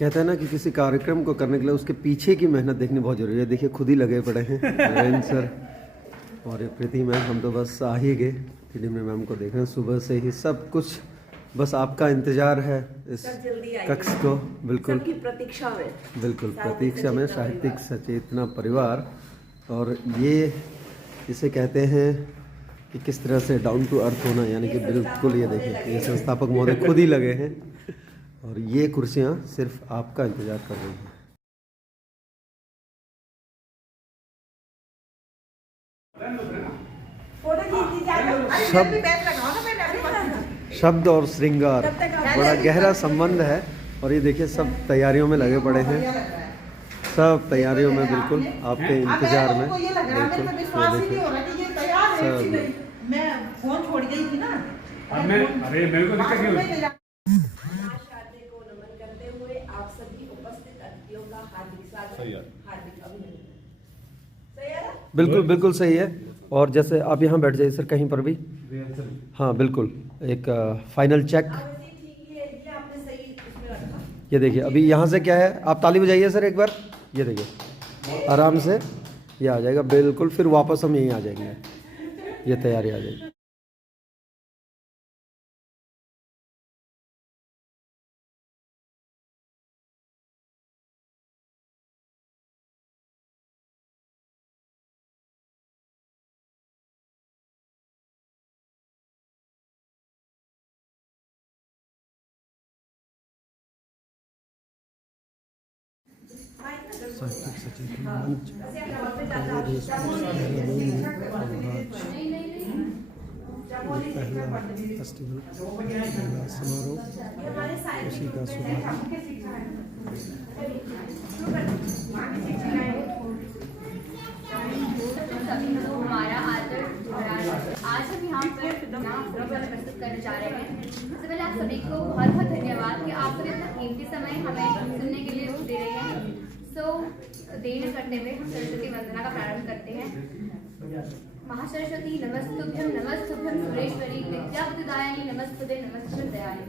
कहते हैं ना कि किसी कार्यक्रम को करने के लिए उसके पीछे की मेहनत देखनी बहुत जरूरी है। देखिए खुद ही लगे पड़े हैं नरेंद्र सर और ये प्रीति मैम। हम तो बस आ ही गए TDMA मैम को देख रहे हैं सुबह से ही। सब कुछ बस आपका इंतजार है इस कक्ष को। बिल्कुल प्रतीक्षा में, बिल्कुल प्रतीक्षा में साहित्यिक सचेतना परिवार। और ये इसे कहते हैं कि किस तरह से डाउन टू अर्थ होना, यानी कि बिल्कुल ये देखिए ये संस्थापक महोदय खुद ही लगे हैं और ये कुर्सियाँ सिर्फ आपका इंतजार कर रही हैं। शब्द और श्रृंगार बड़ा गहरा संबंध है। और ये देखिए सब तैयारियों में लगे पड़े हैं, सब तैयारियों में बिल्कुल आपके इंतजार में। बिल्कुल सब मैं फोन छोड़ गई थी ना। अरे मेरे को दिक्कत क्यों? को नमन करते हुए आप सभी उपस्थित अतिथियों का हार्दिक स्वागत, हार्दिक अभिनंदन। सही है? बिल्कुल बिल्कुल सही है। और जैसे आप यहाँ बैठ जाइए सर कहीं पर भी। हाँ बिल्कुल एक फाइनल चेक। ये देखिए अभी यहाँ से क्या है, आप ताली बजाइए सर एक बार। ये देखिए आराम से ये आ जाएगा बिल्कुल, फिर वापस हम यहीं आ जाएंगे। ये तैयारी आ जाएगी। साहित्यिक सचेतना मंच पहला फेस्टिवल, पहला समारोह, उसी का शुभारंभ। हमारा आदर आज हम यहाँ पर प्रस्तुत करने जा रहे हैं। सबसे पहले आप सभी को बहुत बहुत धन्यवाद कि आप सभी इतना कीमती समय हमें सुनने के लिए दे रहे हैं। देर न करते हुए हम सरस्वती वंदना का प्रारंभ करते हैं। महासरस्वती नमस्तुभ्यं नमस्तुभ्यं सुरेश्वरी विद्याबुद्धिदायिनी नमस्तुते नमस्तुते दयालु।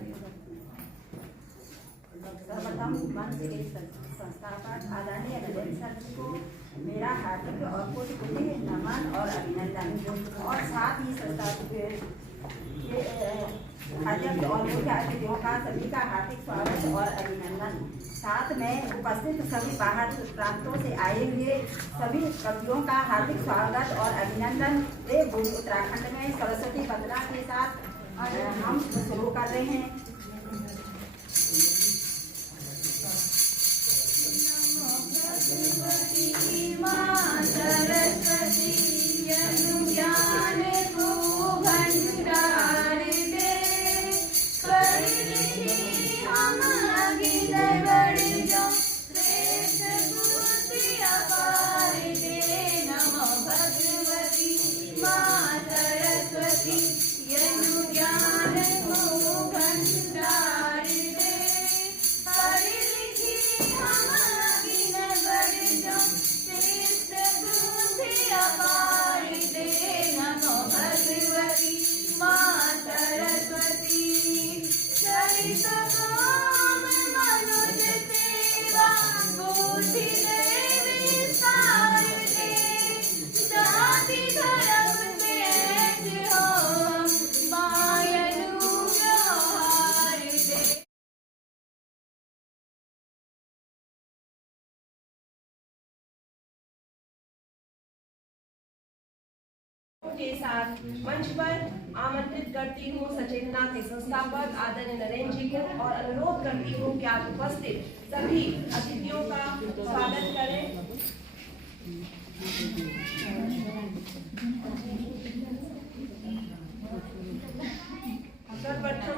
सर्वप्रथम मंच के संस्थापक आदरणीय नरेंद्र सर को मेरा हार्दिक और कोटि नमन और अभिनंदन। और साथ ही संस्थापक अध्यक्ष और मुख्य अतिथियों का सभी का हार्दिक स्वागत और अभिनंदन। साथ में उपस्थित सभी बाहर प्रांतों से आए हुए सभी कवियों का हार्दिक स्वागत और अभिनंदन। देवभूमि उत्तराखंड में सरस्वती वंदना के साथ हम शुरू कर रहे हैं। के साथ मंच पर आमंत्रित करती हूँ सचेतना के संस्थापक आदरणीय नरेंद्र जी को और अनुरोध करती हूँ कि आप उपस्थित सभी अतिथियों का स्वागत करें। सर्वप्रथम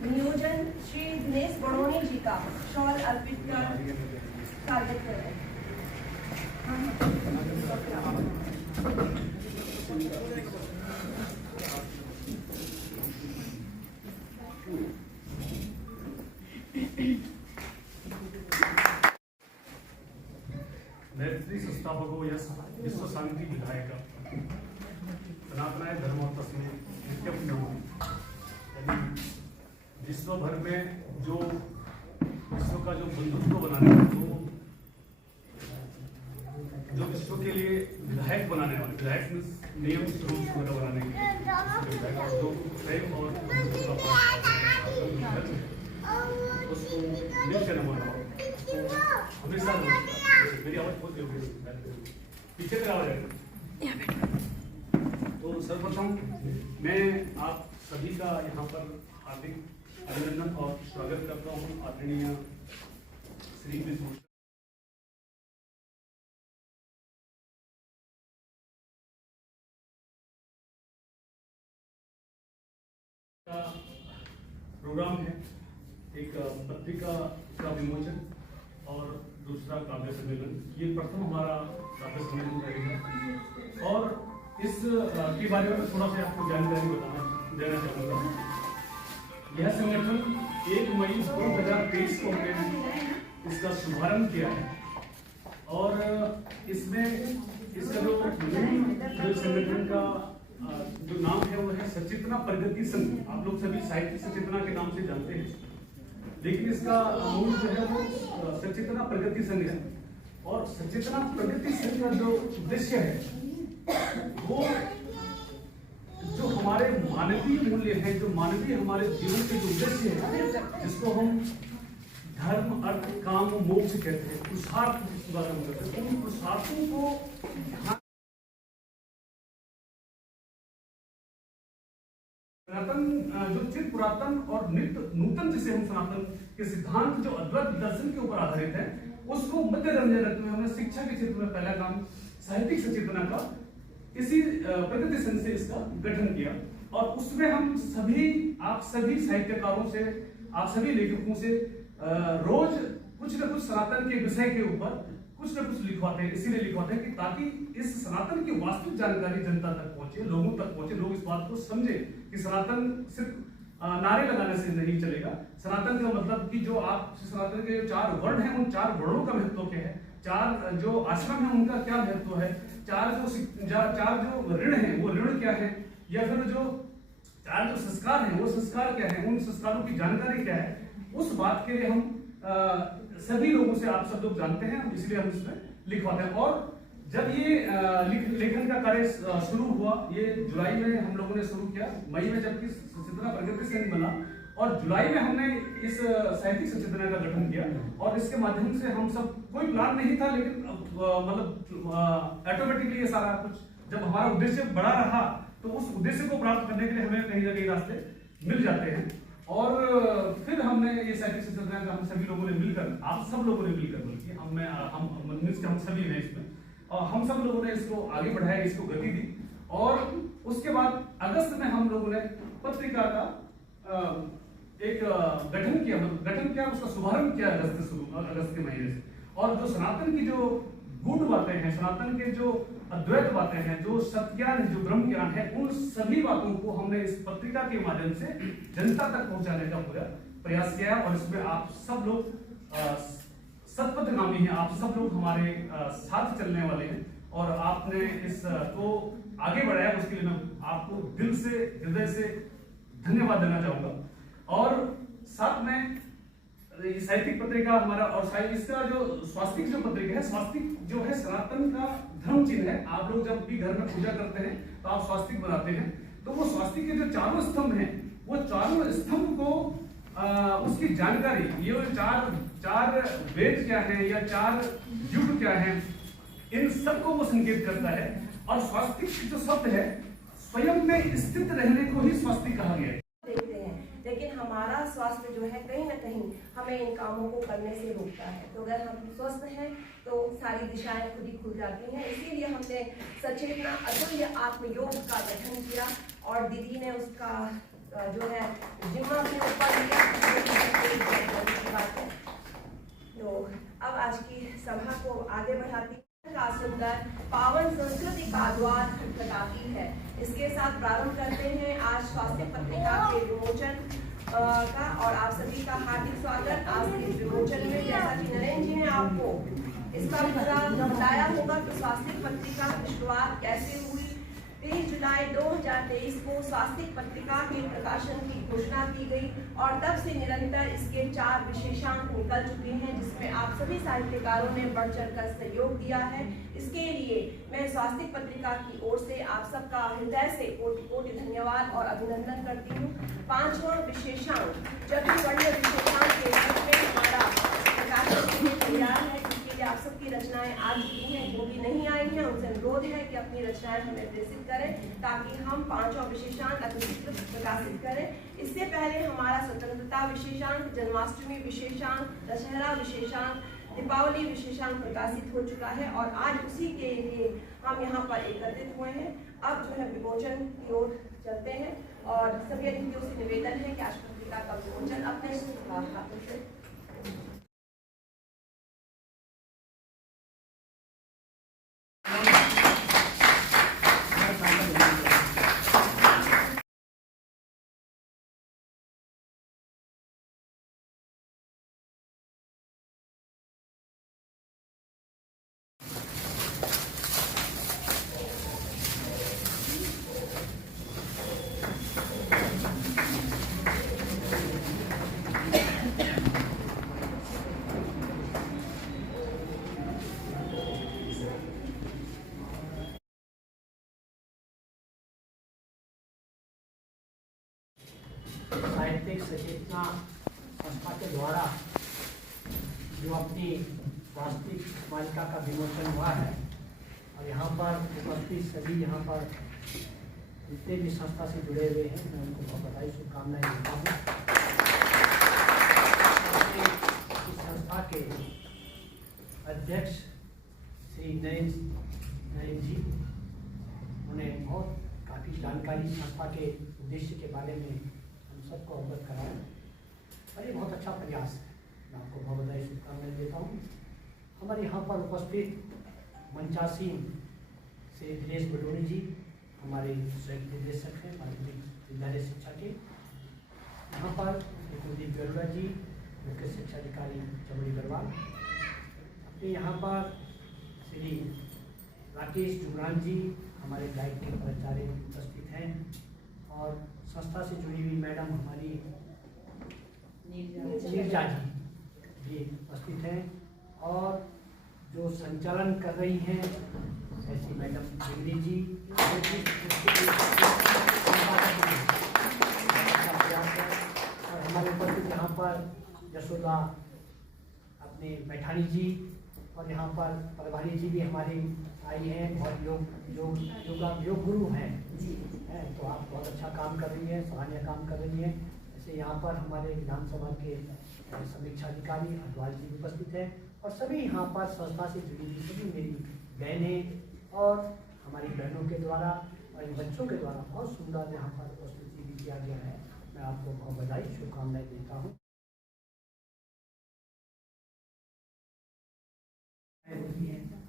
नियोजन श्री दिनेश बड़ोनी जी का शॉल अर्पित कर कार्य करें। मैत्री संस्थापको यस विश्व शांति विधायक सनातनाय धर्म तस्मै नित्यं नमः। यानी विश्व भर में जो विश्व का जो बंधुत्व बनाने वाले, जो विश्व के लिए विधायक बनाने वाले, विधायक में नियम स्वरूप बनाने के विधायक और जो प्रेम और उसको नित्य नमन हमेशा मेरी आवाज बहुत होगी पीछे का आवाज आएगा। तो सर्वप्रथम मैं आप सभी का यहाँ पर हार्दिक अभिनंदन और स्वागत करता हूँ आदरणीय श्री विष्णु का प्रोग्राम है। एक पत्रिका का विमोचन और दूसरा काव्य सम्मेलन, ये प्रथम हमारा काव्य सम्मेलन रहेगा और इस के बारे में थोड़ा सा आपको जानकारी देना चाहूँगा। यह संगठन 1 मई 2023 को हमने इसका शुभारंभ किया है और इसमें इसका जो संगठन का जो नाम है वो है सचेतना प्रगति संघ। आप लोग सभी साहित्य सचेतना के नाम से जानते हैं, लेकिन इसका मूल जो है वो सचेतना प्रगति संघ है। और सचेतना प्रगति संघ का जो उद्देश्य है वो जो हमारे मानवीय मूल्य हैं, जो मानवीय हमारे जीवन के जो उद्देश्य है, जिसको हम धर्म अर्थ काम मोक्ष कहते हैं, पुरुषार्थ जिस बारे में कहते हैं, उन पुरुषार्थों को सनातन जो चिर पुरातन और नित्य नूतन जिसे हम सनातन के सिद्धांत जो अद्वैत दर्शन के ऊपर आधारित है, उसको मध्य रंजन रखते हुए हमने शिक्षा के क्षेत्र में पहला काम साहित्यिक सचेतना का इसी प्रगति संघ से इसका गठन किया। और उसमें हम सभी आप सभी साहित्यकारों से, आप सभी लेखकों से रोज कुछ न कुछ सनातन के विषय के ऊपर कुछ न कुछ लिखवाते हैं। इसीलिए लिखवाते हैं कि ताकि इस सनातन की वास्तविक जानकारी जनता तक पहुंचे, लोगों तक पहुंचे, लोग इस बात को समझे कि सनातन सिर्फ नारे लगाने से नहीं चलेगा। सनातन का मतलब कि जो आप सनातन के 4 वर्ण हैं, उन 4 वर्णों का महत्व क्या है, 4 जो आश्रम है उनका क्या महत्व है, 4 जो ऋण है वो ऋण क्या है, या फिर जो 4 जो संस्कार है वो संस्कार क्या है, उन संस्कारों की जानकारी क्या है, उस बात के लिए हम सभी लोगों से आप सब लोग जानते हैं, इसलिए हम इसमें लिखवाते हैं। और जब ये लेखन का कार्य शुरू हुआ, ये जुलाई में हम लोगों ने शुरू किया, मई में जबकि सचेतना प्रगति संघ बना और जुलाई में हमने इस साहित्यिक सचेतना का गठन किया। और इसके माध्यम से हम सब, कोई प्लान नहीं था, लेकिन मतलब ऑटोमेटिकली ये सारा कुछ, जब हमारा उद्देश्य बड़ा रहा तो उस उद्देश्य को प्राप्त करने के लिए हमें कहीं ना कहीं रास्ते मिल जाते हैं। और फिर हमने ये साहित्यिक सचेतना का हम सभी लोगों ने मिलकर, आप सब लोगों ने मिलकर, बल्कि हम सभी हैं इसमें, और हम सब लोगों ने इसको आगे बढ़ाया, इसको गति दी। और उसके बाद अगस्त में हम लोगों ने पत्रिका का एक गठन किया, उसका शुभारंभ किया अगस्त के महीने से। और जो सनातन की जो गुण बातें हैं, सनातन के जो अद्वैत बातें हैं, जो सत्य ज्ञान है, जो ब्रह्म ज्ञान है, उन सभी बातों को हमने इस पत्रिका के माध्यम से जनता तक पहुंचाने का पूरा प्रयास किया। और इसमें आप सब लोग सत्पथगामी हैं, आप सब लोग हमारे साथ चलने वाले हैं और आपने इसको आगे बढ़ाया, उसके लिए मैं आपको दिल से, हृदय से धन्यवाद देना चाहूंगा। और साथ में साहित्यिक पत्रिका हमारा, और इसका जो स्वास्तिक जो पत्रिका है, स्वास्तिक जो है सनातन का धर्म चिन्ह है। आप लोग जब भी घर में पूजा करते हैं तो आप स्वास्तिक बनाते हैं, तो वो स्वास्तिक के जो 4 स्तंभ हैं, वो 4 स्तंभ को उसकी जानकारी, ये 4 वेद क्या है या 4 युग क्या है, इन सबको वो संकेत करता है। और स्वास्तिक जो शब्द है स्वयं में स्थित रहने को ही स्वास्तिक कहा गया है। लेकिन हमारा स्वास्थ्य जो है कहीं ना कहीं हमें इन कामों को करने से रोकता है। तो अगर हम स्वस्थ हैं तो सारी दिशाएं खुद ही खुल जाती हैं। इसीलिए हमने सचेतना अतुल्य आत्मयोग का गठन किया और दीदी ने उसका जो है जिम्मा अपने ऊपर लिया। तो अब आज की सभा को आगे बढ़ाती का सुंदर पावन संस्कृति का द्वार खटखटाती है। इसके साथ प्रारंभ करते हैं आज स्वास्थ्य पत्रिका के विमोचन का, और आप सभी का हार्दिक स्वागत। आज के विमोचन में जैसा कि नरेंद्र जी ने आपको इसका पूरा बताया होगा कि स्वास्थ्य पत्रिका की शुरुआत कैसे हुई। 23 जुलाई 2023 को स्वास्थ्य पत्रिका के प्रकाशन की घोषणा की गई और तब से निरंतर इसके 4 विशेषांक निकल चुके हैं, जिसमें आप सभी साहित्यकारों ने बढ़ चढ़कर सहयोग दिया है। इसके लिए मैं स्वास्थ्य पत्रिका की ओर से आप सबका हृदय से कोटि-कोटि धन्यवाद और अभिनंदन करती हूँ। 5वां विशेषांक जबकि वर्ण विशेषांक के रूप में हमारा प्रकाशन के लिए तैयार है, जिसके लिए आप सबकी रचनाएं आ चुकी हैं। जो भी नहीं आई हैं उनसे अनुरोध है कि अपनी रचनाएं हमें प्रेषित करें ताकि हम 5वां विशेषांक अतिशीघ्र प्रकाशित करें। इससे पहले हमारा स्वतंत्रता विशेषांक, जन्माष्टमी विशेषांक, दशहरा विशेषांक, दीपावली विशेषांक प्रकाशित हो चुका है और आज उसी के लिए हम यहाँ पर एकत्रित हुए हैं। अब जो है विमोचन की ओर चलते हैं और सभी अतिथियों से निवेदन है कि आज पत्रिका का विमोचन अपने हाथों से साहित्यिक सचेतना संस्था के द्वारा जो अपनी वास्तविक मालिका का विमोचन हुआ है और यहाँ पर उपस्थित सभी यहाँ पर जितने भी संस्था से जुड़े हुए हैं मैं उनको बहुत बधाई शुभकामनाएं देता हूँ। इस संस्था के अध्यक्ष श्री नरेंद्र जी उन्हें बहुत काफ़ी जानकारी संस्था के उद्देश्य के बारे में सबको अवगत कराया और ये बहुत अच्छा प्रयास है। मैं आपको बहुत बधाई शुभकामनाएं देता हूँ। हमारे यहाँ पर उपस्थित मंचासीन से दिनेश बडोनी जी हमारे संयुक्त निदेशक हैं माध्यमिक विद्यालय शिक्षा के। यहाँ पर कुलदीप गरुड़ा जी मुख्य शिक्षा अधिकारी चमड़ी गढ़वाल। अपने यहाँ पर श्री राकेश जुगरान जी हमारे गाइड के प्राचार्य उपस्थित हैं और संस्था से जुड़ी हुई मैडम हमारी नीरजा जी उपस्थित हैं और जो संचालन कर रही हैं ऐसी मैडम दिल्ली जी और हमारे उपस्थित यहाँ पर यशोदा अपने मैठानी जी और यहाँ पर प्रभारी जी भी हमारी आई हैं और योग गुरु हैं तो आप बहुत अच्छा काम कर रही हैं, सराहनीय काम कर रही हैं। ऐसे यहाँ पर हमारे विधानसभा के समीक्षा अधिकारी अडवाल जी उपस्थित हैं और सभी यहाँ पर संस्था से जुड़ी हुई सभी मेरी बहनें और हमारी बहनों के द्वारा और इन बच्चों के द्वारा बहुत सुंदर यहाँ पर प्रस्तुति भी किया गया है। मैं आपको बहुत बधाई शुभकामनाएं देता हूँ।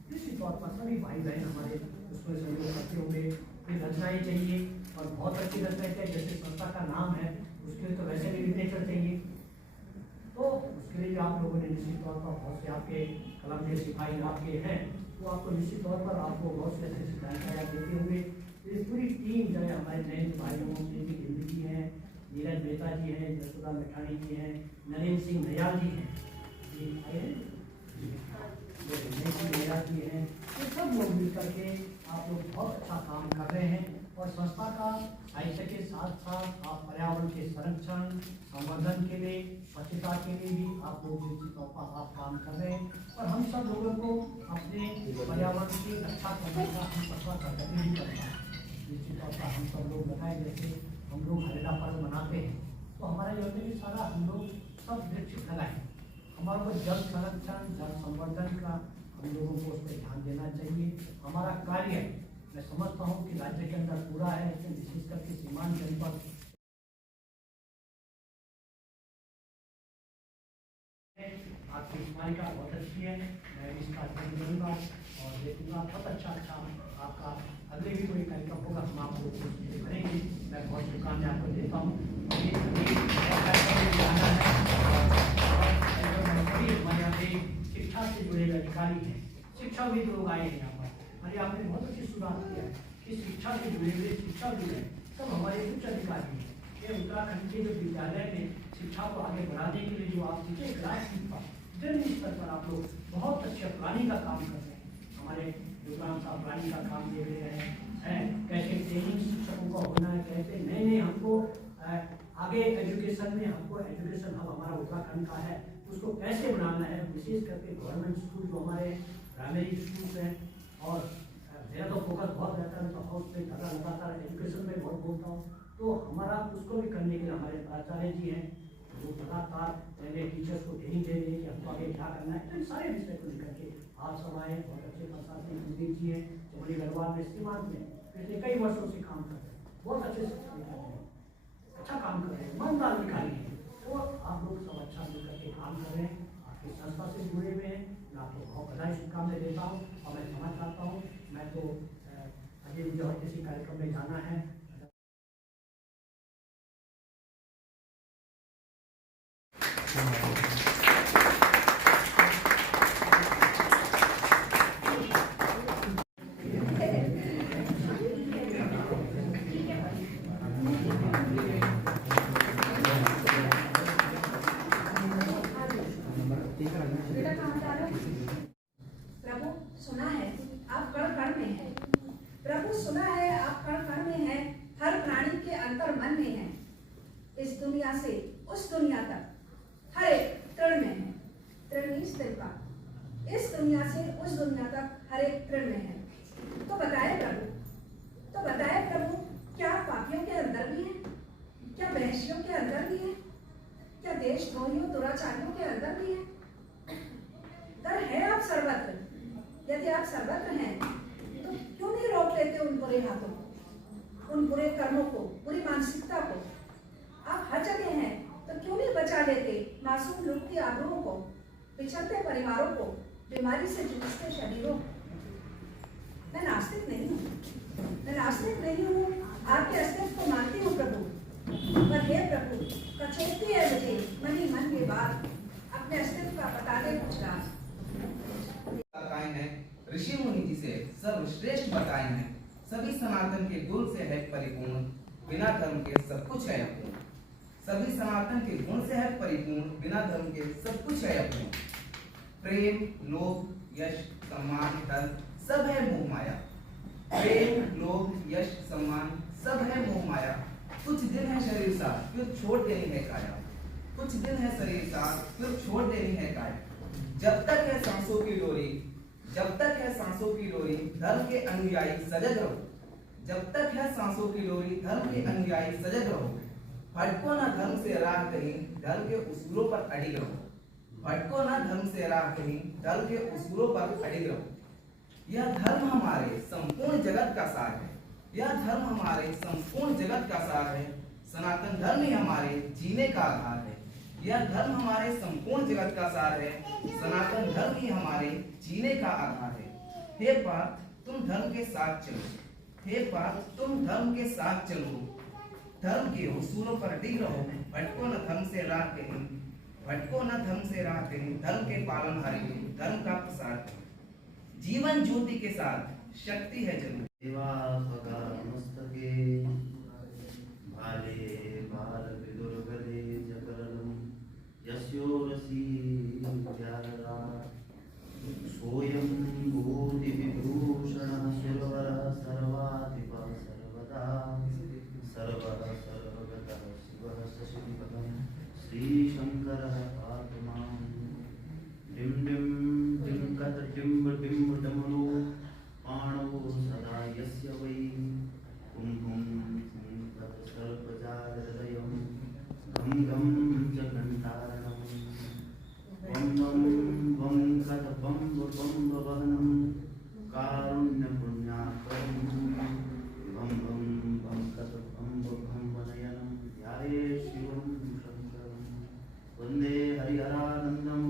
निश्चित तौर पर सभी भाई बहन हमारे उसमें सहयोग करते होंगे। रचनाएं चाहिए और बहुत अच्छी रचनाएं चाहिए, जैसे संस्था का नाम है उसके लिए तो वैसे भी लिटरेचर चाहिए, तो उसके लिए आप लोगों ने निश्चित तौर पर बहुत से आपके कलम के सिपाही आपके हैं, तो आपको निश्चित तौर पर आपको बहुत से ऐसे जानकारियाँ देते हुए ये पूरी टीम जो है हमारे नए भाइयों हिंदी जी हैं, नीरज मेहता जी हैं, यशोदा मेठानी जी हैं, नरेंद्र सिंह नयाल जी हैं, जी हैं, ये सब लोग मिल करके आप लोग बहुत अच्छा काम कर रहे हैं और संस्था का साहित्य के साथ साथ आप पर्यावरण के संरक्षण संवर्धन के लिए स्वच्छता के लिए भी आप लोग निश्चित तौर पर आप काम कर रहे हैं और हम सब लोगों को अपने पर्यावरण की रक्षा करने का हम सबका कर्तव्य भी करना है। निश्चित तौर पर हम सब लोग बताएं, जैसे हम लोग हरेला पर्व मनाते हैं तो हमारा जो है सारा हम लोग सब वृक्ष लगाएं। हमारे को जल संरक्षण जल संवर्धन का हम लोगों को उस पर ध्यान देना चाहिए। हमारा कार्य मैं समझता हूँ कि राज्य के अंदर पूरा है, इसमें विशेष करके सीमांत जनपद आपकी स्मारिका बहुत अच्छी है, मैं इसका अध्ययन करूँगा और देखूँगा। बहुत अच्छा आपका अगले भी कोई कार्यक्रम होगा हम आपको करेंगे। मैं बहुत शुभकामनाएं आपको देता हूँ। हमारे यहाँ पे शिक्षा से जुड़े अधिकारी हैं, शिक्षाविद लोग आए हैं यहाँ पर। अरे आपने बहुत अच्छी शुरुआत किया है कि शिक्षा से जुड़े हुए शिक्षाविद हैं, सब हमारे उच्च अधिकारी हैं। ये उत्तराखंड के जो विद्यालय में शिक्षा को आगे बढ़ाने के लिए जो आप सीखे राष्ट्रीय पर जन्म स्तर पर आप लोग बहुत अच्छे प्लानिंग का काम कर रहे हैं। हमारे विद्वान साहब प्लानिंग का काम दे रहे हैं, कैसे ट्रेनिंग शिक्षकों का होना है, कैसे नए हमको आगे एजुकेशन में हमको एजुकेशन हब हमारा उत्तराखंड का है उसको कैसे बनाना है। विशेष करके गवर्नमेंट स्कूल जो हमारे प्राइमरी स्कूल्स हैं, और मेरा तो फोकस बहुत रहता है, तो हाउस पे लगातार एजुकेशन में बहुत बोलता हूँ, तो हमारा उसको भी करने के लिए हमारे प्राचार्य जी हैं जो लगातार पहले टीचर्स को ट्रेनिंग दे रहे हैं कि हमको आगे क्या करना है। तो सारे विषय को लेकर के आप सब आए, बहुत अच्छे प्रशासनिक मंत्री जी हैं जो बड़ी गढ़वाल में सीमांत में पिछले कई वर्षों से काम कर रहे हैं, बहुत अच्छे शिक्षा दिखा रहे हैं, अच्छा काम कर रहे हैं, ईमानदार अधिकारी हैं। तो आप लोग सब अच्छा मिलकर के काम कर रहे हैं, आपकी संस्था से जुड़े हुए हैं। मैं आपको बहुत बधाई शुभकामनाएं देता हूँ और मैं क्षमा चाहता हूँ। मैं तो अजय मुझे और किसी कार्यक्रम में जाना है। प्रभु सुना है आप कण कण में हैं। प्रभु सुना है आप कण कण में हैं, हर प्राणी के अंतर मन में हैं। इस दुनिया से उस दुनिया तक हर एक तृण में है, तृण इस दिल का। इस दुनिया से उस दुनिया तक हर एक तृण में है। तो बताए प्रभु, क्या पापियों के अंदर भी है? क्या वहशियों के अंदर भी है? क्या देशद्रोहियों दुराचारियों के अंदर भी है? तर है आप सर्वत्र। यदि आप सर्वत्र हैं तो क्यों नहीं रोक लेते उन बुरे हाथों को, उन बुरे कर्मों को, बुरी मानसिकता को? आप हर जगह हैं तो क्यों नहीं बचा लेते मासूम लुटती आबरूओं को, बिछड़ते परिवारों को, बीमारी से जूझते शरीरों को? मैं नास्तिक नहीं हूँ, आपके अस्तित्व को मानती हूँ प्रभु, पर हे प्रभु कचोटती है मुझे मन ही मन के बाद, अपने अस्तित्व का बता दे कुछ राज। हैं ऋषि मुनि जी से सर्वश्रेष्ठ बताए हैं, सभी सनातन के गुण से है परिपूर्ण, बिना धर्म के सब कुछ है अपूर्ण। सभी सनातन के गुण से है परिपूर्ण, बिना धर्म के सब कुछ है अपूर्ण। प्रेम, लोभ, यश, सम्मान, धन सब है मोह माया। प्रेम, लोभ, यश, सम्मान सब है मोह माया। कुछ दिन है शरीर साथ, फिर छोड़ देनी है काया। कुछ दिन है शरीर साथ, फिर छोड़ देनी है काया। जब तक है सांसों की डोरी, जब तक है सांसों की डोरी, धर्म के अनुयायी सजग रहो। जब तक है सांसों की डोरी, धर्म के अनुयायी सजग रहो। भटको ना धर्म से राह कहीं, धर्म के उसूलों पर अडिग रहो। भटको ना धर्म से राह कहीं, धर्म के उसूलों पर अडिग रहो। यह धर्म हमारे संपूर्ण जगत का सार है। यह धर्म हमारे संपूर्ण जगत का सार है। सनातन धर्म ही हमारे जीने का आधार है। यह धर्म हमारे संपूर्ण जगत का सार है। सनातन धर्म ही हमारे जीने का आधार है। हे पार्थ, तुम धर्म के साथ चलो। हे पार्थ, तुम धर्म के साथ चलो। धर्म के उसूलों पर टिक रहो। भटको न धर्म से राह कहीं, भटको न धर्म से राह कहीं। धर्म के पालन हारी, धर्म का प्रसार करो। जीवन ज्योति के साथ शक्ति है जरूर। मस्तके भाले बाल विदुर्गले जगरलम यस्योरसी प्यारा सोयम भूति विभूषण सुरवर सर्वाधिपा सर्वदा सर्वः सर्वगतः शिवः शशिवदनं श्रीशंकरः आत्मा डिं डिं डिं कद डिंब डिंब डमरू पाणौ सदा यस्य वै हुं हुं हुं तत् सर्पजालहृदयं घं घं च घण्टारणं वं वं वं कद बम्ब बम्ब वहनं कारुण्यपुण्याकरं वं वं वं कद बम्ब बम्ब नयनं ध्याये शिवं शङ्करं वन्दे हरिहरानन्दं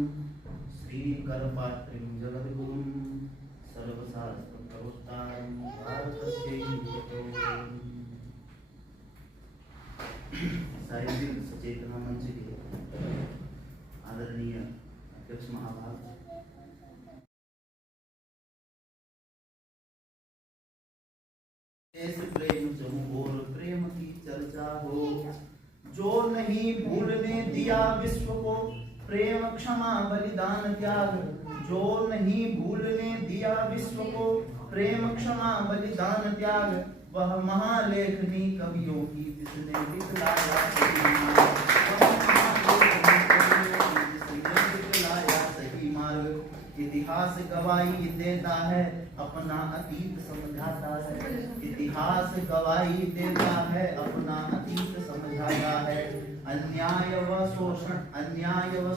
ऐसे प्रेम जमो और प्रेम की चर्चा हो। जो नहीं भूलने दिया विश्व को प्रेम क्षमा बलिदान त्याग। जो नहीं भूलने दिया विश्व को प्रेम क्षमा बलिदान त्याग। वह महालेखनी कवियों की जिसने दिखलाया सही मार्ग। इतिहास गवाही देता है अपना अतीत समझाता है। इतिहास गवाही देता है अपना अतीत समझाता है। अन्याय व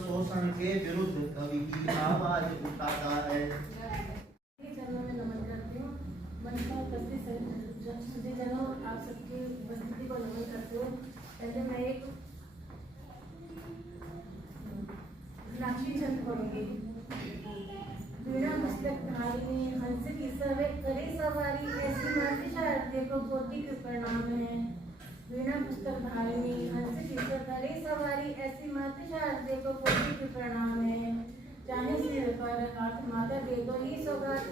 शोषण के विरुद्ध कवि की आवाज उठाता है। चरणों में नमन करती हूँ। मंच पर उपस्थित सभी जनों, आप सबकी उपस्थिति को नमन करती हूँ। पहले मैं एक नाची छंद पढ़ूंगी। वीणा पुस्तक धारिणी हंस की सवे करे सवारी ऐसी माटी शारदे को कोटि के प्रणाम है। वीणा पुस्तक धारिणी हंस की सवे करे सवारी ऐसी माटी शारदे को कोटि के प्रणाम है। चाहे सिर पर हाथ माता दे दो ही सौगात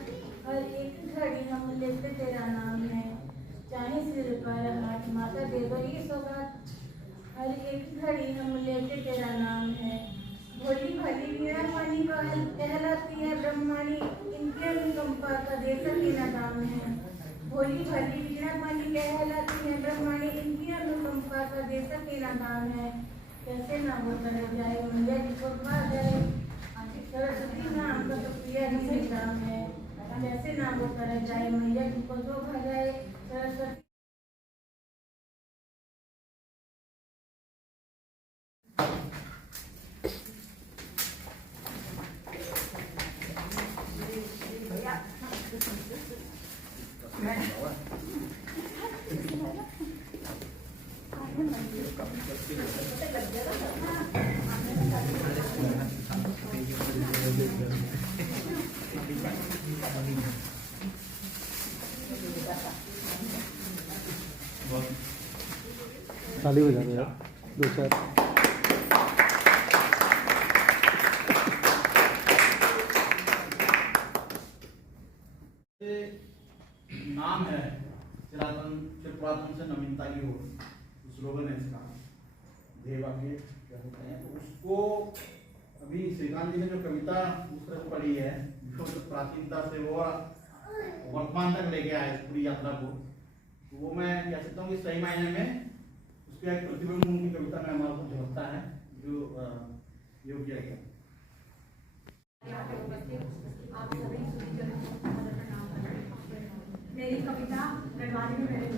हर एक घड़ी हम लेते तेरा नाम है। चाहे सिर पर हाथ माता दे दो ही सौगात हर एक घड़ी हम लेते तेरा नाम है। भोली भाली वीणा पानी कहलाती है ब्रह्माणी इनके अनुकंपा का दे सके न दाम है। भोली भाली वीणा पानी कहलाती है ब्रह्माणी इनकी अनुकंपा का दे सके न दाम है। कैसे ना हो कर जाए मैया जी को पा जाए सरस्वती नाम का तो प्रिय ही नाम है। कैसे ना हो कर जाए मैया जी को जो भा जाए सरस्वती। ताली बजा दो यार, दो चार। नाम है पुरातन से नवीनता की ओर, स्लोगन है इसका, ध्येय वाक्य कहते हैं। तो उसको अभी श्रीकांत जी ने जो कविता उस तरफ पढ़ी है, जो प्राचीनता से वो वर्तमान तक लेके आए इस पूरी यात्रा को, तो वो मैं कह सकता हूँ कि सही मायने में उसका एक प्रतिबिंब उनकी कविता में हमारे को झलकता है, जो योग किया गया। मेरी कविता गढ़वाली में मैंने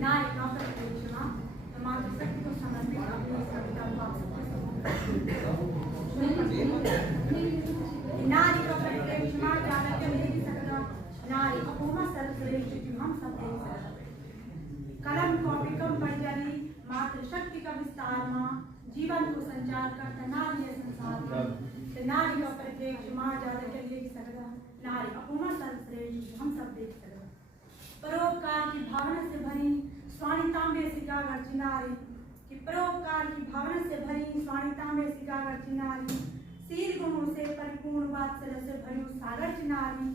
ना एक परियोजना मात्र शक्ति को समर्पित अपनी कविता को आप नारी का परिप्रेक्ष्य ज्यादा के नहीं सकता। नारी अपूमा सर्वश्रेष्ठ हम सब देख सकते। कलम कॉपी कम पड़ जानी मात्र शक्ति का विस्तार माँ जीवन को संचार करता नारी है संसार। नारी का परिप्रेक्ष्य ज्यादा के लिए सकता। नारी अपूमा सर्वश्रेष्ठ हम सब देख सकते। परोपकार की भावना से भरी स्वाणितांबे सिकागर चिनारी कि परोपकार की भावना से भरी स्वाणितांबे सिकागर चिनारी। शील गुणों से परिपूर्ण वात्सल्य से भरी सागर चिनारी।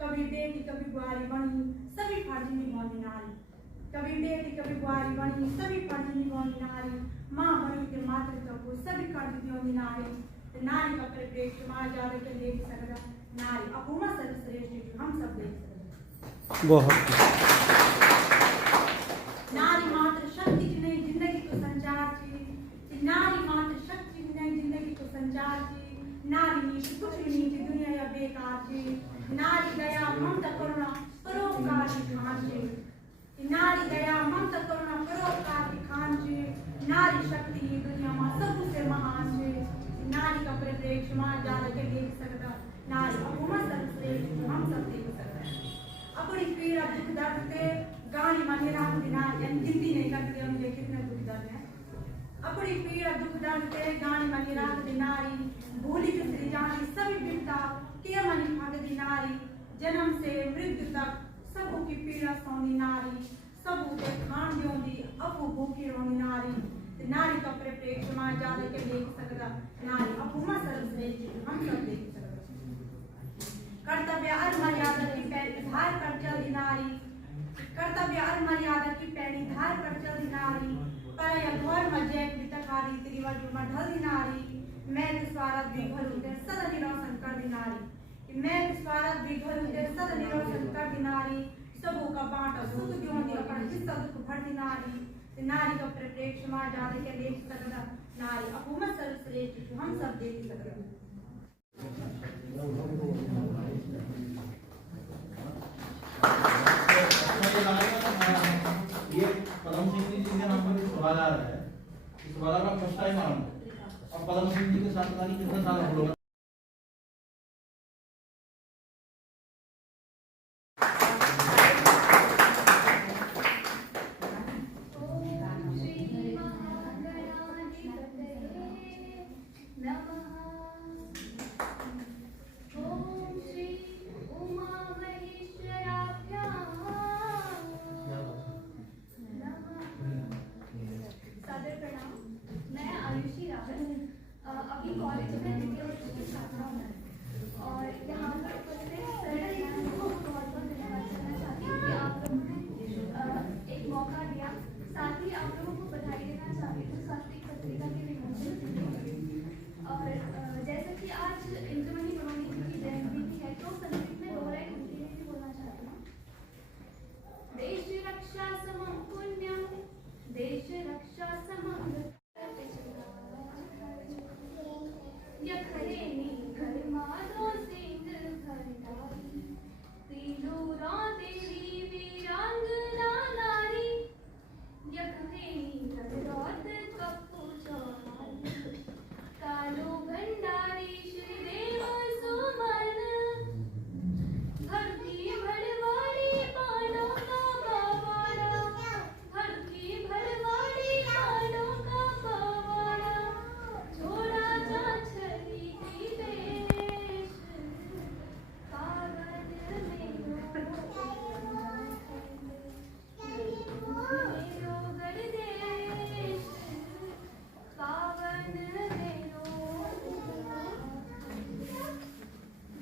कभी बेटी कभी बुआरी बनी सभी फाजिनी बनी नारी। कभी बेटी कभी बुआरी बनी सभी फाजिनी बनी नारी। माँ बनी के मातृत्व को सभी कर्तव्यों नारी। नारी का परिप्रेक्ष्य माँ ज्यादा के देख सकता। नारी अपूमा सर्वश्रेष्ठ हम सब देख सकते। बहुत नारी मात्र शक्ति की नहीं जिंदगी को संचार की। नारी मात्र शक्ति की नहीं जिंदगी को संचार की। नारी नीति कुछ भी नहीं थी दुनिया या बेकार थी। नारी दया ममता करुणा परोपकार की खान थी। नारी दया ममता करुणा परोपकार की खान थी। नारी शक्ति ही दुनिया में सबसे महान थी। नारी का परिप्रेक्ष्य माँ ज्यादा के देख सकता। नारी अपूमा सर्वश्रेष्ठ हम सब देख सकते। अपनी पीड़ा दुख दर्द से गाली माने राम दिना गिनती नहीं करती हम ये कितने दुख दर्द है। अपनी पीड़ा दुख दर्द से गाली माने राम दिनारी। भूली की श्री जानी सभी विपदा किया मनी भागदी नारी। जन्म से मृत्यु तक सबू की पीड़ा सोनी नारी। सबू के खान जोंदी अपू भूखी रोनी नारी। नारी का परिप्रेक्ष्य मां जाने के देख सकदा नारी अपुमा सर्वश्रेष्ठ हम सब देख सकदा कर्तव्य और मर्यादा की पैधार कर चली नारी कर्तव्य और मर्यादा की पैधार कर चली नारी पर यघोर मजे वितकारी त्रिवट मढल नारी मैं स्वार्थ विघर उदय सद निरोशन कर नारी मैं स्वार्थ विघर उदय सद निरोशन कर नारी सबों का बांट सुख क्यों दिया पर हिस्सा दुख भर नारी नारी का परिप्रेक्ष्य मां जाने के देख सकदा नारी अपुमा सर्वश्रेष्ठ हम सब देख सकदा ये पदम सिंह जी के नाम पर सभागार है, इस सभागार का फर्स्ट टाइम आरंभ है और पदम सिंह जी के साथ पता नहीं कितना साल हम लोग अभी कॉलेज में द्वितीय वर्ष की छात्रा हूँ और यहाँ पर उपस्थित सर मैम को बहुत बहुत धन्यवाद करना चाहती हूँ कि आप लोगों ने एक मौका दिया। साथ ही आप लोगों को बधाई देना चाहती हूँ स्वास्थ्य पत्रिका के विमोचन के लिए। और जैसा कि आज इंद्रमणि ब्रह्मणी की जयंती है तो संस्कृत में 2 लाइन उनके लिए भी बोलना चाहती हूँ। देश रक्षा समम पुण्यम देश रक्षा समम यखरेनी घर माधो सिंह घरदारी तीलूरा देवी वीरांगना नारी यखरेनी घरौत कप्पू चौहान कालू भंडारी श्रीदेव सुमन भक्ति भड़वाड़ी बाणों का बावाड़ा भक्ति भड़वाड़ी बाणों का बावाड़ा छोड़ा जा छली की देश कागज में मेरो गणदेश पावन मेरो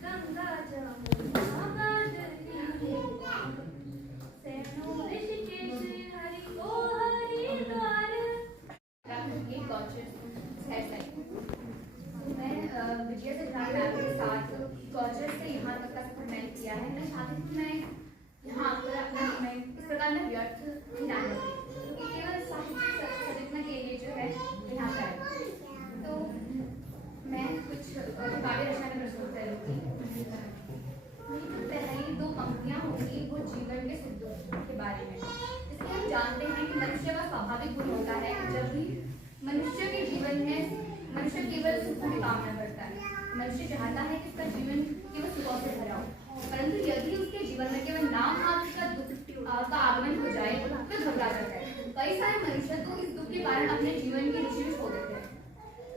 गंगा जमुना गंगा सैनो ऋषिकेश हरि को हरिद्वार मैं विजय सिद्धार्थ मैम के साथ गॉर्जियस से यहाँ तक का सफर मैंने किया है। मैं चाहती हूँ मैं यहाँ पर अपना समय इस प्रकार में व्यर्थ ना लगे क्योंकि केवल साहित्य सीखने के लिए जो है यहाँ पर तो मैं कुछ काव्य रचना में प्रस्तुत करूँगी। मेरी पहली 2 पंक्तियाँ होंगी वो जीवन के सुख दुख के बारे में। जिससे हम जानते हैं कि मनुष्य का स्वाभाविक गुण होता है जब भी मनुष्य के जीवन में मनुष्य केवल सुख की कामना करता है। मनुष्य चाहता है कि उसका जीवन केवल सुखों से भरा हो परंतु यदि उसके जीवन में केवल नाम मात्र का दुख का आगमन हो जाए तो घबरा जाता है। कई सारे मनुष्य तो इस दुख के कारण अपने जीवन की रुचि खो देते हैं।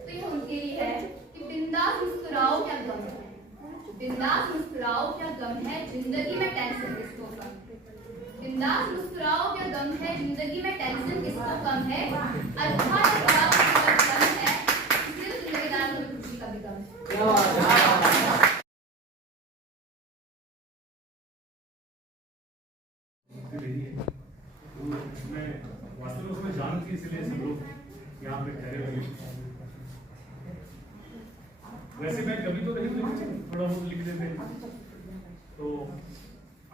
तो ये उनके लिए है कि बिंदास मुस्कुराओ क्या गम है बिंदास मुस्कुराओ क्या गम है जिंदगी में टेंशन किसको कम बिंदास मुस्कुराओ क्या गम है जिंदगी में टेंशन किसको कम है अच्छा गम है सिर्फ जिंदगीदार को खुशी का भी गम है। मैं वास्तव में उसमें जान थी इसलिए सब लोग यहाँ पे ठहरे हुए। वैसे मैं कभी तो नहीं लिखते थोड़ा बहुत लिख देते हैं। तो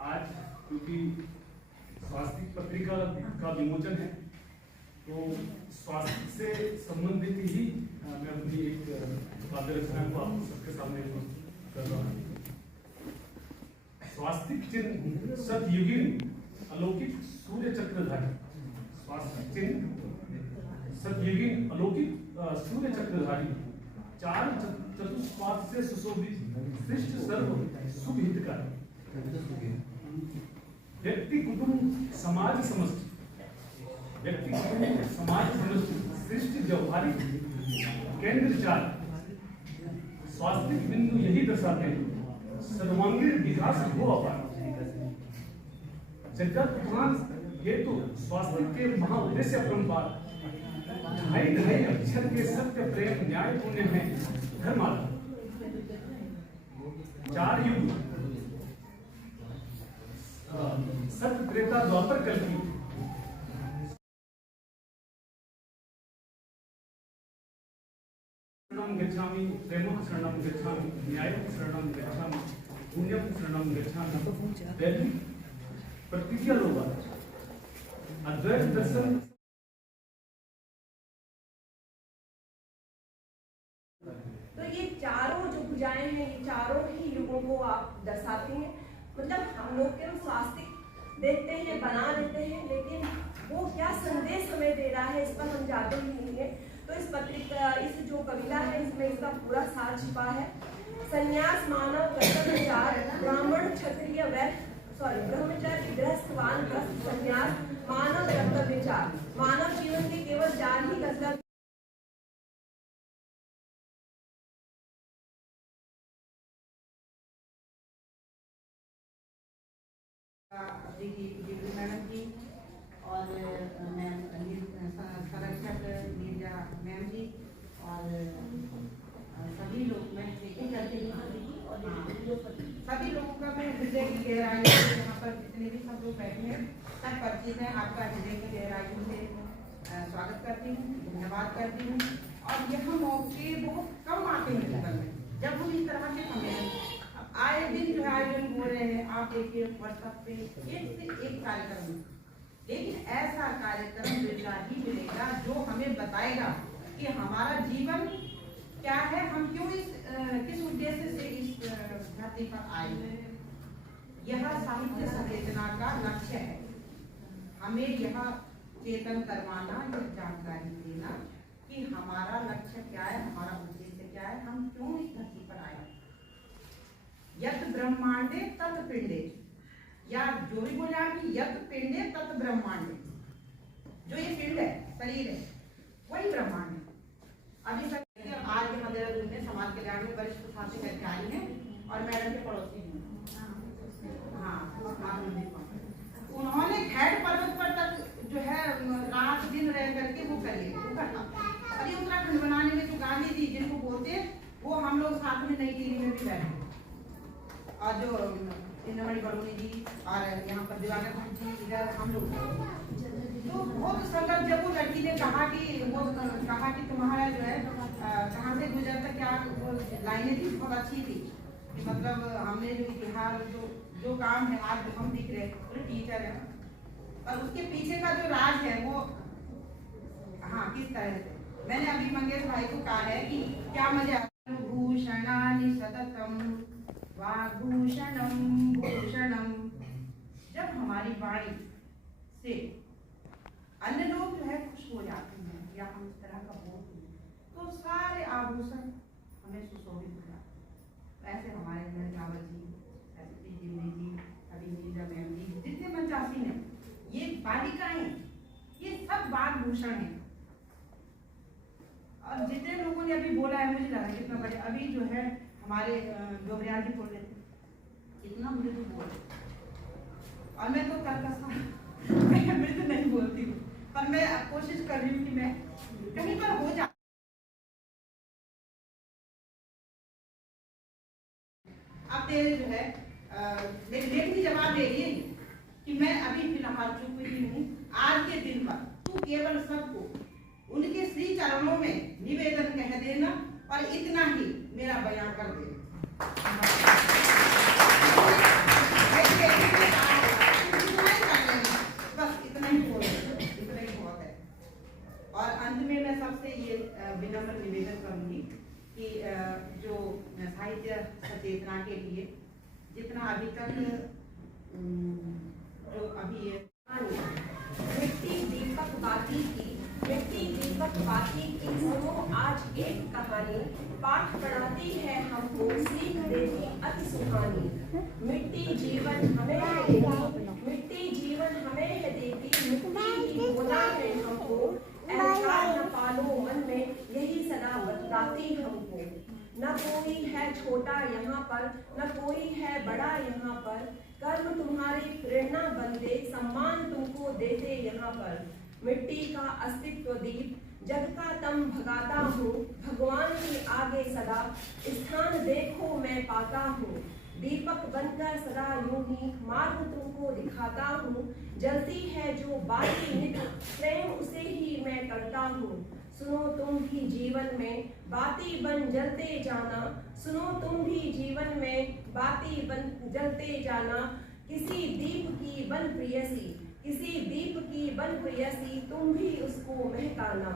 आज क्योंकि स्वास्थ्य पत्रिका का विमोचन है तो स्वास्थ्य से संबंधित ही मैं अपनी एक काव्य रचना को आप सबके सामने कर रहा हूँ। स्वास्थ्य चिन्ह सतयुगीन अलौकिक सूर्य चक्रधारी स्वास्थ्य चिन्ह सतयुगीन अलौकिक सूर्य चक्रधारी 4 चतुष्पाद से सुशोभित श्रेष्ठ सर्व सुविहितकारी व्यक्ति कुटुंब समाज समष्टि व्यक्ति कुटुंब समाज समष्टि श्रेष्ठ व्यवहारिक केंद्र 4 स्वास्थ्य बिंदु यही दर्शाते हैं सर्वांगीण विकास हो अपार जगत उत्थान हेतु स्वास्थ्य के महा उद्देश्य अपरंपार ढाई अक्षर के सत्य प्रेम न्याय पुण्य है धर्माला। 4 युग सत्य त्रेता द्वापर कल्कि शरणं गच्छामि प्रेमं शरणं गच्छामि न्यायं शरणं गच्छामि पुण्यं शरणं गच्छामि। पहली प्रतिज्ञा लो अद्वैत दर्शन तो ये चारों जो भुजाएं हैं ये चारों ही युगों को आप दर्शाते हैं। मतलब हम लोग केवल स्वास्तिक देखते हैं बना लेते हैं, लेकिन वो क्या संदेश हमें दे रहा है इस पर हम जाते ही नहीं है। तो इस पत्रिका इस जो कविता है इसमें इसका पूरा सार छिपा है। संन्यास मानव कर्तव्य विचार ब्राह्मण क्षत्रिय ब्रह्मचर्य गृहस्थ वानप्रस्थ संन्यास मानव कर्तव्य विचार। मानव जीवन के केवल 4 ही कर्तव्य मैडम जी और मैम संरक्षक नीरजा मैम जी और सभी लोग मैं चेकिंग करती हूँ और सभी लोगों का मैं हृदय की गहराई से यहाँ पर जितने भी सब लोग बैठे हैं सब परिचित हैं। आपका हृदय की गहराई से स्वागत करती हूँ, धन्यवाद करती हूँ। और यहाँ मौके बहुत कम आते हैं जीवन में जब हम इस तरह के सम्मेलन आए दिन जो आयोजन हो रहे हैं। आप देखिए व्हाट्सएप पे एक से एक कार्यक्रम, लेकिन ऐसा कार्यक्रम मिलना ही मिलेगा जो हमें बताएगा कि हमारा जीवन क्या है, हम क्यों किस उद्देश्य से इस धरती पर आए। यह साहित्य सचेतना का लक्ष्य है। हमें यह चेतन करवाना, यह जानकारी देना कि हमारा लक्ष्य क्या है, हमारा उद्देश्य क्या है, हम क्यों इस धरती पर आए। यत ब्रह्मांडे तत् पिंडे, या जो भी बोले आप यत पिंडे तत् ब्रह्मांडे, जो ये पिंड है शरीर है वही ब्रह्मांड है। अभी तक आज के देहरादून में समाज कल्याण में वरिष्ठ शासी अधिकारी हैं और मैडम के पड़ोसी हैं। हाँ, उन्होंने खैर पर्वत पर तक जो है रात दिन रह करके वो करता। अभी उत्तराखंड बनाने में जो गांधी जी जिनको बोलते हैं वो हम लोग साथ में नई दिल्ली में भी बैठे और जो इंद्रमणि बड़ोनी जी और यहाँ पर दिवाकर जी इधर हम लोग तो बहुत संघर्ष। जब वो लड़की ने कहा कि तुम्हारा जो है कहाँ से गुजरता, क्या वो लाइनें थी बहुत अच्छी थी कि मतलब हमने जो इतिहास जो काम है आज हम दिख रहे पूरे टीचर है और उसके पीछे का जो राज है वो किस तरह से मैंने अभी मंगेश भाई को कहा है कि क्या मजा भूषणानि सततम वाग्भूषणम भूषणम। जब हमारी वाणी से अन्य लोग जो है खुश हो जाते हैं या हम इस तरह का बोलते हैं तो सारे आभूषण हमें सुशोभित हो जाते हैं। ऐसे हमारे रावत जी, ऐसे जिंदगी जी, अभी नीरजा मैम जी, जितने मंचासी हैं ये बालिकाएं, ये सब वाग्भूषण हैं। और जितने लोगों ने अभी बोला है मुझे लगा कितना बड़े अभी जो है हमारे डोबरियाल जी बोल रहे थे कितना मृदु बोल, और मैं तो मैं मृदु नहीं बोलती हूँ पर मैं कोशिश कर रही हूँ कि मैं कहीं पर हो जाए। अब तेरे जो है लेखनी जवाब दे रही है कि मैं अभी फिलहाल चुप हुई हूँ। आज के दिन पर तू केवल सबको उनके श्री चरणों में निवेदन कह देना और इतना ही मेरा बयान कर देना। बस इतना ही बोल, इतना ही बहुत है। और अंत में मैं सबसे ये विनम्र निवेदन करूंगी कि जो साहित्य सचेतना के लिए जितना अभी तक जो अभी ये मिट्टी दीपक बाती की सुनो आज एक कहानी, पाठ पढ़ाती है हमको सीख देती अति सुहानी। मिट्टी जीवन हमें है देती, मिट्टी जीवन हमें है देती, मिट्टी ही होना है हमको। अहंकार न पालो मन में यही सदा बतलाती हमको। न कोई है छोटा यहाँ पर, न कोई है बड़ा यहाँ पर। कर्म तुम्हारी प्रेरणा बन दे, सम्मान तुमको देते यहाँ पर। मिट्टी का अस्तित्व दीप आता हूँ, दीपक बनकर सदा यूं ही मार्ग तुमको दिखाता हूँ। जलती है जो बातें नित प्रेम उसे ही मैं करता हूँ। सुनो तुम भी जीवन में बाती बन जलते जाना, सुनो तुम भी जीवन में बाती बन जलते जाना। किसी दीप की बन प्रियसी, किसी दीप की बन प्रियसी, तुम भी उसको महकाना।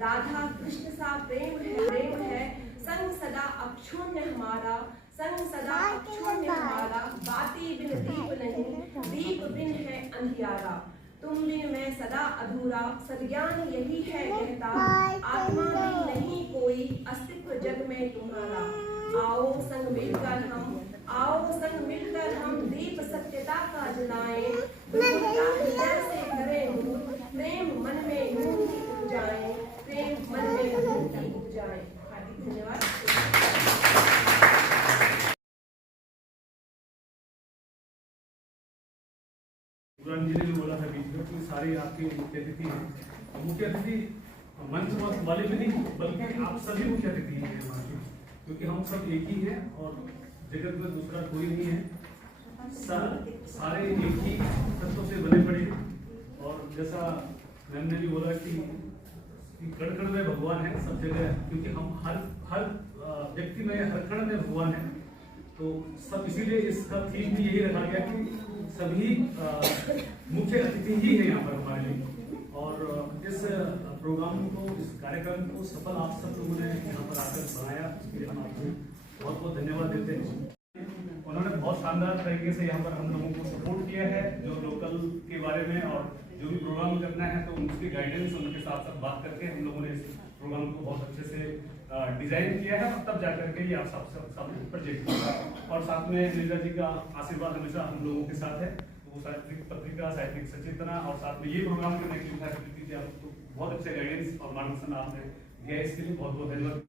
राधा कृष्ण सा प्रेम है संग सदा अक्षुण्य हमारा, संग सदा अक्षुण्य हमारा। बाती बिन दीप नहीं, दीप बिन है अंधियारा। तुम बिन मैं सदा अधूरा, सद्ज्ञान यही है कहता। आत्मा भी नहीं कोई, अस्तित्व जग में तुम्हारा। आओ संग मिलकर हम, आओ संग मिलकर हम दीप सत्यता का जलाएं। दुर्गुणता हृदय से करें दूर, प्रेम मन में यूं ही उपजाएं, प्रेम मन में यूं ही उपजाएं। हार्दिक धन्यवाद। पुरान जी ने जो बोला था बीच में कि सारे आपके मुख्य अतिथि हैं। मुख्य अतिथि मंच वाले भी नहीं, बल्कि आप सभी मुख्य अतिथि हैं हमारे, क्योंकि हम सब एक ही हैं और जगत में दूसरा कोई नहीं है। सारे एक ही तत्वों से बने पड़े। और जैसा मैम ने भी बोला कि कण कण में भगवान है सब जगह, क्योंकि हम हर व्यक्ति में हर कण में भगवान है। तो सब इसीलिए इसका थीम भी यही रखा गया कि सभी मुख्य अतिथि ही हैं यहाँ पर हमारे लिए। और इस प्रोग्राम को, इस कार्यक्रम को सफल आप सब लोगों ने यहाँ पर आकर बनाया, इसके लिए हम आपको बहुत बहुत धन्यवाद देते हैं। उन्होंने बहुत शानदार तरीके से यहाँ पर हम लोगों को सपोर्ट किया है, जो लोकल के बारे में और जो भी प्रोग्राम करना है तो उनकी गाइडेंस, उनके साथ साथ बात करके हम लोगों ने इस प्रोग्राम को बहुत अच्छे से डिजाइन किया है। और तब जाकर के ये आप सब प्रोजेक्ट किया। और साथ में नीरजा जी का आशीर्वाद हमेशा हम लोगों के साथ है। वो साहित्यिक पत्रिका, साहित्यिक सचेतना और साथ में ये प्रोग्राम करने की फैसिलिटी थी, आपको बहुत अच्छे गाइडेंस और मार्गदर्शन आपने दिया, इसके लिए बहुत बहुत धन्यवाद।